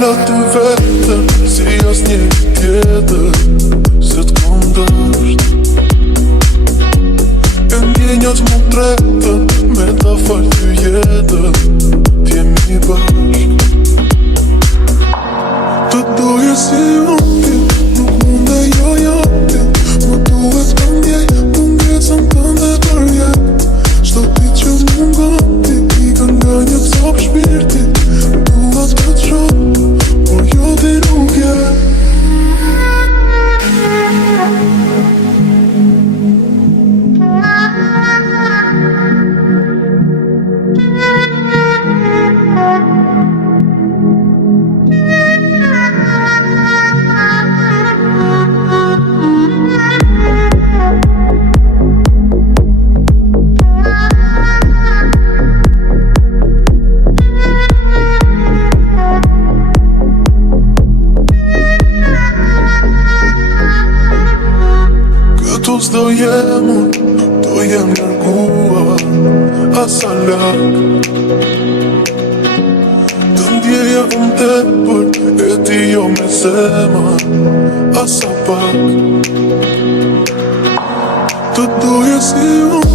la të vetër, si as një tjetër, se t'kondësht. E ndjenjat më tretën, me ta falë ty jetën, t'jemi bashk. Të doje si unë ti, nuk mund e jo ti. Më duhet të ndjej, mungesën tënde për jet. Çdo ditë që mungon ti, ikën nga një copë shpirti. Dua të të shoh, por jo ti nuk je. Do jem nërguar asa lak. Të ndjeja unë tepër, e ti jo me zemër asa pak. Të doje si unë